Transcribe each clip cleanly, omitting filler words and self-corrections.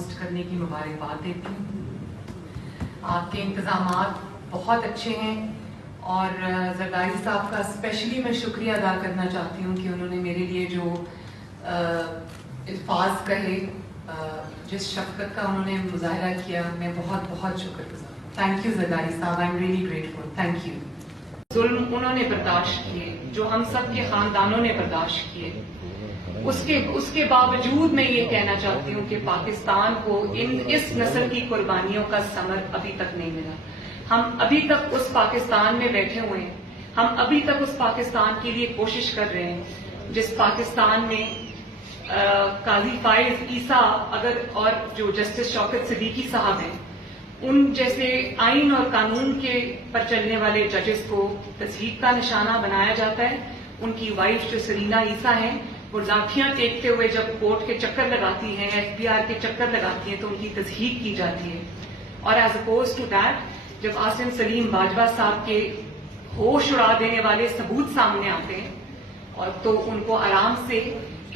Host کرنے کی مبارکباد دیتی ہوں. آپ کے انتظامات بہت اچھے ہیں اور زرداری صاحب کا اسپیشلی میں شکریہ ادا کرنا چاہتی ہوں کہ انہوں نے میرے لیے جو الفاظ کہے، جس شفقت کا انہوں نے مظاہرہ کیا، میں بہت بہت شکر گزار ہوں. تھینک یو زرداری صاحب، I am really grateful. Thank you. ظلم انہوں نے برداشت کیے جو ہم سب کے خاندانوں نے برداشت کیے. اس کے باوجود میں یہ کہنا چاہتی ہوں کہ پاکستان کو اس نسل کی قربانیوں کا ثمر ابھی تک نہیں ملا. ہم ابھی تک اس پاکستان میں بیٹھے ہوئے ہیں، ہم ابھی تک اس پاکستان کے لیے کوشش کر رہے ہیں جس پاکستان میں قاضی فائز عیسیٰ اور جو جسٹس شوکت صدیقی صاحب ہیں، ان جیسے آئین اور قانون کے پر چلنے والے ججز کو تضحیک کا نشانہ بنایا جاتا ہے. ان کی وائف جو سرینا عیسیٰ ہیں، وہ لاٹھیاں ٹیکتے ہوئے جب کورٹ کے چکر لگاتی ہیں، FBI کے چکر لگاتی ہیں، تو ان کی تضحیک کی جاتی ہے. اور ایز اپوز ٹو دیٹ، جب عاصم سلیم باجوہ صاحب کے ہوش اڑا دینے والے ثبوت سامنے آتے ہیں اور تو ان کو آرام سے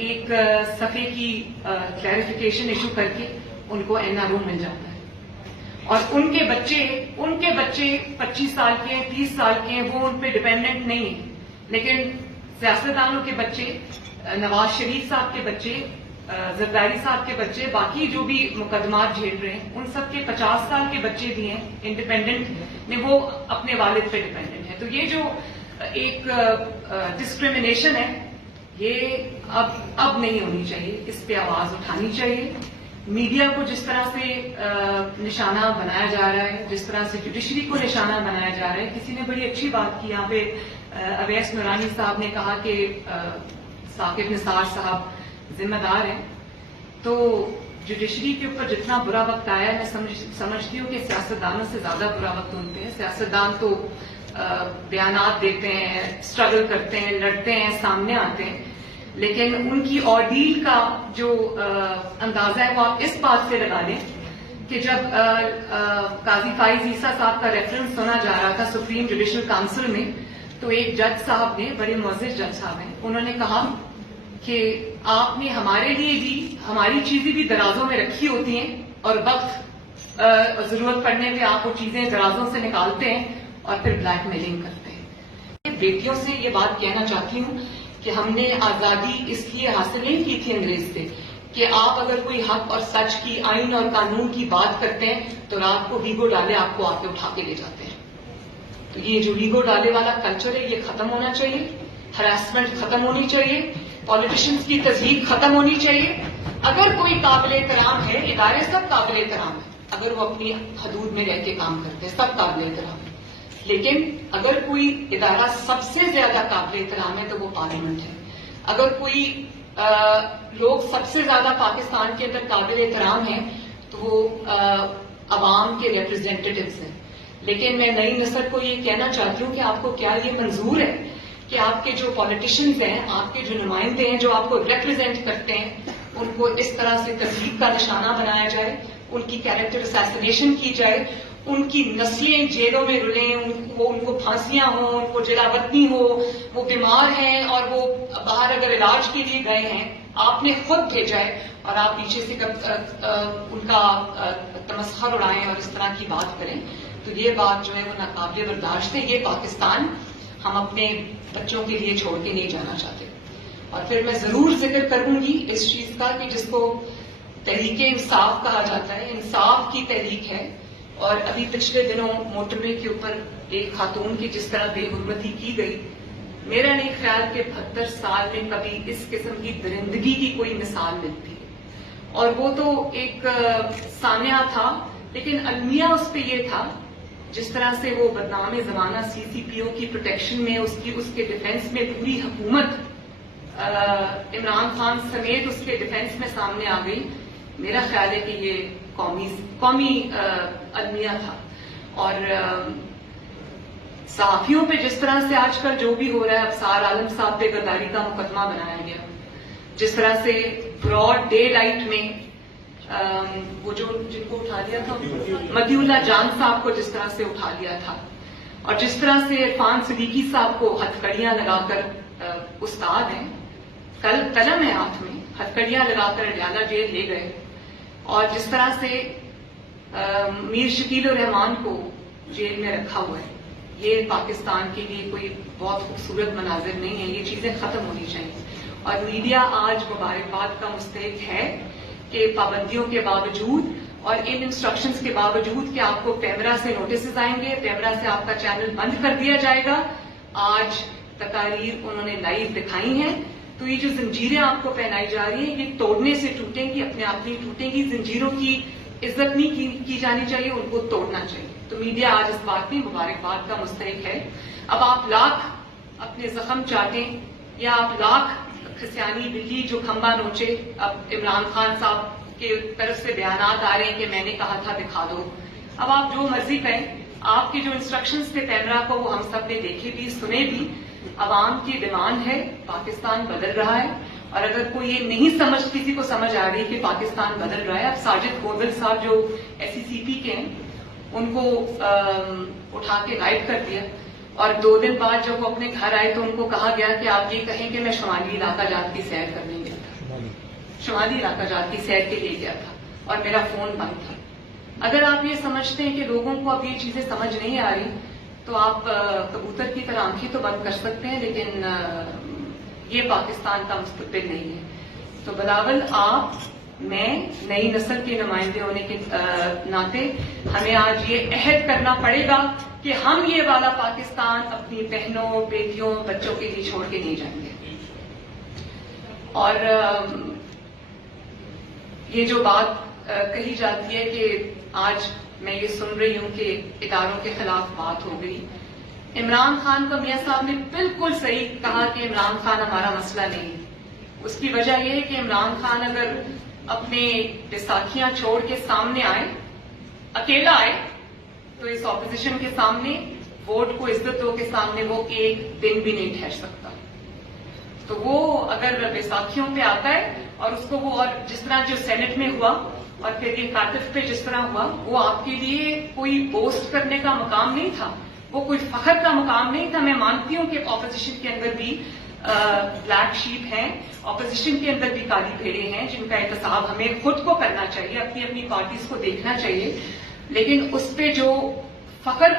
ایک صفحے کی کلیریفیکیشن ایشو کر کے ان کو NRO مل جاتا ہے. اور ان کے بچے 25 سال کے ہیں، 30 سال کے ہیں، وہ ان پہ ڈپینڈنٹ نہیں ہیں. لیکن سیاستدانوں کے بچے، نواز شریف صاحب کے بچے، زرداری صاحب کے بچے، باقی جو بھی مقدمات جھیل رہے ہیں، ان سب کے 50 سال کے بچے بھی ہیں انڈیپینڈنٹ میں، وہ اپنے والد پہ ڈپینڈنٹ ہیں. تو یہ جو ایک ڈسکریمنیشن ہے، یہ اب نہیں ہونی چاہیے. اس پہ آواز اٹھانی چاہیے. میڈیا کو جس طرح سے نشانہ بنایا جا رہا ہے، جس طرح سے جوڈیشری کو نشانہ بنایا جا رہا ہے. کسی نے بڑی اچھی بات کی یہاں پہ، اویس نورانی صاحب نے کہا کہ ثاقب نثار صاحب ذمہ دار ہیں. تو جوڈیشری کے اوپر جتنا برا وقت آیا ہے، میں سمجھتی ہوں کہ سیاستدانوں سے زیادہ برا وقت ان پہ ہے. سیاستدان تو بیانات دیتے ہیں، اسٹرگل کرتے ہیں، لڑتے ہیں، سامنے آتے ہیں، لیکن ان کی آرڈیل کا جو اندازہ ہے وہ آپ اس بات سے لگا لیں کہ جب قاضی فائز عیسیٰ صاحب کا ریفرنس سنا جا رہا تھا سپریم جوڈیشل کاؤنسل میں، تو ایک جج صاحب نے، بڑے معزز جج صاحب ہیں، انہوں نے کہا کہ آپ نے ہمارے لیے بھی ہماری چیزیں بھی درازوں میں رکھی ہوتی ہیں اور وقت ضرورت پڑنے پہ آپ وہ چیزیں درازوں سے نکالتے ہیں اور پھر بلیک میلنگ کرتے ہیں. بیٹیوں سے یہ بات کہنا چاہتی ہوں کہ ہم نے آزادی اس لیے حاصل نہیں کی تھی انگریز سے کہ آپ اگر کوئی حق اور سچ کی، آئین اور قانون کی بات کرتے ہیں تو رات کو ویگو ڈالے آپ کو آ کے اٹھا کے لے جاتے ہیں. تو یہ جو ویگو ڈالے والا کلچر ہے، یہ ختم ہونا چاہیے. ہراسمنٹ ختم ہونی چاہیے. پالیٹیشینز کی تضحیک ختم ہونی چاہیے. اگر کوئی قابل احترام ہے، ادارے سب قابل احترام ہیں اگر وہ اپنی حدود میں رہ کے کام کرتے ہیں، سب قابل احترام ہیں. لیکن اگر کوئی ادارہ سب سے زیادہ قابل احترام ہے تو وہ پارلیمنٹ ہے. اگر کوئی لوگ سب سے زیادہ پاکستان کے اندر قابل احترام ہیں تو وہ عوام کے ریپرزینٹیٹیوز ہیں. لیکن میں نئی نسل کو یہ کہنا چاہتی ہوں کہ آپ کو کیا یہ منظور ہے کہ آپ کے جو پالیٹیشینز ہیں، آپ کے جو نمائندے ہیں، جو آپ کو ریپرزینٹ کرتے ہیں، ان کو اس طرح سے تضحیک کا نشانہ بنایا جائے، ان کی کیریکٹر اسیسینیشن کی جائے، ان کی نسلیں جیلوں میں رلیں، ان کو پھانسیاں ہوں، ان کو جلاوطنی ہو، وہ بیمار ہیں اور وہ باہر اگر علاج کے لیے گئے ہیں، آپ نے خود بھیجا ہے اور آپ پیچھے سے ان کا تمسخر اڑائیں اور اس طرح کی بات کریں، تو یہ بات جو ہے وہ ناقابل برداشت ہے. یہ پاکستان ہم اپنے بچوں کے لیے چھوڑ کے نہیں جانا چاہتے. اور پھر میں ضرور ذکر کروں گی اس چیز کا کہ جس کو تحریک انصاف کہا جاتا ہے، انصاف کی تحریک ہے. اور ابھی پچھلے دنوں موٹر وے کے اوپر ایک خاتون کی جس طرح بے حرمتی کی گئی، میرا نہیں خیال کہ 72 سال میں کبھی اس قسم کی درندگی کی کوئی مثال ملتی ہے. اور وہ تو ایک سانحہ تھا، لیکن المیہ اس پہ یہ تھا جس طرح سے وہ بدنام زمانہ CCPO کی پروٹیکشن میں، اس کے ڈیفینس میں پوری حکومت عمران خان سمیت اس کے ڈیفینس میں سامنے آ گئی. میرا خیال ہے کہ یہ قومی المیہ تھا. اور صحافیوں پہ جس طرح سے آج کل جو بھی ہو رہا ہے، ابصار عالم صاحب پہ غداری کا مقدمہ بنایا گیا، جس طرح سے براڈ ڈے لائٹ میں وہ جو جن کو اٹھا لیا تھا، مدی اللہ جان صاحب کو جس طرح سے اٹھا لیا تھا، اور جس طرح سے عرفان صدیقی صاحب کو ہتھکڑیاں لگا کر، استاد ہیں، قلم ہے ہاتھ میں، ہتھکڑیاں لگا کر اڈیالہ جیل لے گئے. اور جس طرح سے میر شکیل الرحمان کو جیل میں رکھا ہوا ہے، یہ پاکستان کے لیے کوئی بہت خوبصورت مناظر نہیں ہے. یہ چیزیں ختم ہونی چاہیے. اور میڈیا آج مبارکباد کا مستحق ہے کہ پابندیوں کے باوجود اور ان انسٹرکشنز کے باوجود کہ آپ کو پیمرا سے نوٹسز آئیں گے، پیمرا سے آپ کا چینل بند کر دیا جائے گا، آج تقاریر انہوں نے لائیو دکھائی ہیں. تو یہ جو زنجیریں آپ کو پہنائی جا رہی ہیں، یہ توڑنے سے ٹوٹیں گی، اپنے آپ نہیں ٹوٹیں گی. زنجیروں کی عزت نہیں کی جانی چاہیے، ان کو توڑنا چاہیے. تو میڈیا آج اس بات میں مبارکباد کا مستحق ہے. اب آپ لاکھ اپنے زخم چاٹیں یا آپ لاکھ کھسیانی بلی جو کھمبا نوچے. اب عمران خان صاحب کی طرف سے بیانات آ رہے ہیں کہ میں نے کہا تھا دکھا دو. اب آپ جو مرضی کہیں، آپ کے جو انسٹرکشنز تھے پیمرا کو وہ ہم سب نے دیکھے بھی سنے بھی. عوام کی ڈیمانڈ ہے، پاکستان بدل رہا ہے. اور اگر کوئی یہ نہیں کسی کو سمجھ آ رہی کہ پاکستان بدل رہا ہے، اب ساجد گوندل صاحب جو SECP کے ہیں ان کو اٹھا کے غائب کر دیا. اور 2 دن بعد جب وہ اپنے گھر آئے تو ان کو کہا گیا کہ آپ یہ کہیں کہ میں شمالی علاقہ جات کی سیر کرنے گیا تھا، شمالی علاقہ جات کی سیر کے لیے گیا تھا اور میرا فون بند تھا. اگر آپ یہ سمجھتے ہیں کہ لوگوں کو اب یہ چیزیں سمجھ نہیں آ رہی تو آپ کبوتر کی طرح آنکھیں تو بند کر سکتے ہیں، لیکن یہ پاکستان کا مستقبل نہیں ہے. تو بلاول آپ، میں، نئی نسل کے نمائندے ہونے کے ناطے ہمیں آج یہ عہد کرنا پڑے گا کہ ہم یہ والا پاکستان اپنی بہنوں، بیٹیوں، بچوں کے لیے چھوڑ کے نہیں جائیں گے. اور یہ جو بات کہی جاتی ہے کہ آج میں یہ سن رہی ہوں کہ اداروں کے خلاف بات ہو گئی. عمران خان کا میاں صاحب نے بالکل صحیح کہا کہ عمران خان ہمارا مسئلہ نہیں ہے. اس کی وجہ یہ ہے کہ عمران خان اگر اپنے بیساکھیاں چھوڑ کے سامنے آئے، اکیلا آئے، تو اس اپوزیشن کے سامنے، ووٹ کو عزت دو کے سامنے وہ ایک دن بھی نہیں ٹھہر سکتا. تو وہ اگر بیساکھیوں پہ آتا ہے اور اس کو وہ، اور جس طرح جو سینٹ میں ہوا اور پھر یہ کاتف پہ جس طرح ہوا، وہ آپ کے لیے کوئی بوسٹ کرنے کا مقام نہیں تھا، وہ کوئی فخر کا مقام نہیں تھا. میں مانتی ہوں کہ اپوزیشن کے اندر بھی بلیک شیپ ہیں، اپوزیشن کے اندر بھی کالی بھیڑے ہیں جن کا احتساب ہمیں خود کو کرنا چاہیے، اپنی اپنی پارٹیز کو دیکھنا چاہیے. لیکن اس پہ جو فخر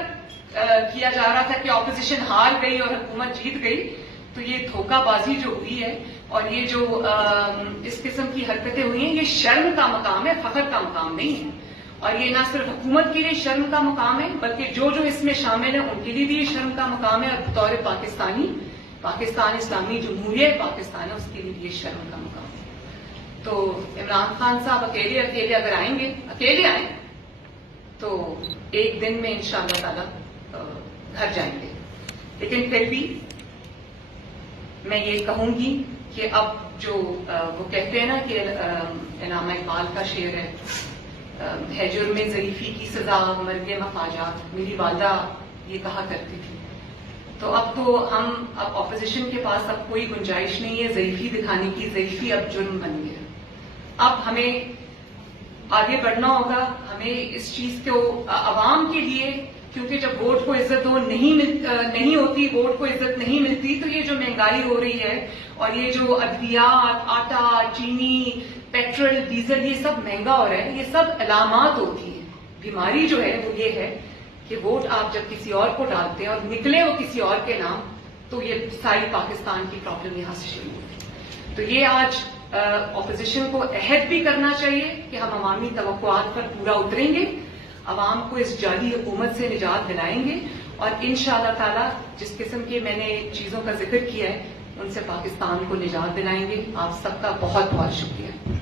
کیا جا رہا تھا کہ اپوزیشن ہار گئی اور حکومت جیت گئی، تو یہ دھوکہ بازی جو ہوئی ہے اور یہ جو اس قسم کی حرکتیں ہوئی ہیں، یہ شرم کا مقام ہے، فخر کا مقام نہیں ہے. اور یہ نہ صرف حکومت کے لیے شرم کا مقام ہے بلکہ جو اس میں شامل ہیں ان کے لیے بھی یہ شرم کا مقام ہے. اور بطور پاکستانی، پاکستان اسلامی جمہوریہ پاکستان ہے، اس کے لیے یہ شرم کا مقام ہے. تو عمران خان صاحب اکیلے اگر آئیں گے، اکیلے آئیں تو ایک دن میں انشاءاللہ تعالی گھر جائیں گے. لیکن پھر بھی میں یہ کہوں گی کہ اب جو وہ کہتے ہیں نا کہ علامہ اقبال کا شعر ہے جرم ضعیفی کی سزا مرگ مفاجات، میری والدہ یہ کہا کرتی تھی. تو اب تو ہم اب اپوزیشن کے پاس اب کوئی گنجائش نہیں ہے ضعیفی دکھانے کی. ضعیفی اب جرم بن گیا. اب ہمیں آگے بڑھنا ہوگا. ہمیں اس چیز کو عوام کے لیے، کیونکہ جب ووٹ کو عزت نہیں ہوتی، ووٹ کو عزت نہیں ملتی، تو یہ جو مہنگائی ہو رہی ہے اور یہ جو ادویات، آٹا، چینی، پیٹرول، ڈیزل، یہ سب مہنگا ہو رہا ہے، یہ سب علامات ہوتی ہیں. بیماری جو ہے وہ یہ ہے کہ ووٹ آپ جب کسی اور کو ڈالتے ہیں اور نکلے وہ کسی اور کے نام، تو یہ ساری پاکستان کی پرابلم یہاں سے شروع ہوتی ہے. تو یہ آج اپوزیشن کو عہد بھی کرنا چاہیے کہ ہم عوامی توقعات پر پورا اتریں گے، عوام کو اس جعلی حکومت سے نجات دلائیں گے، اور انشاءاللہ تعالی جس قسم کے میں نے چیزوں کا ذکر کیا ہے ان سے پاکستان کو نجات دلائیں گے. آپ سب کا بہت بہت شکریہ.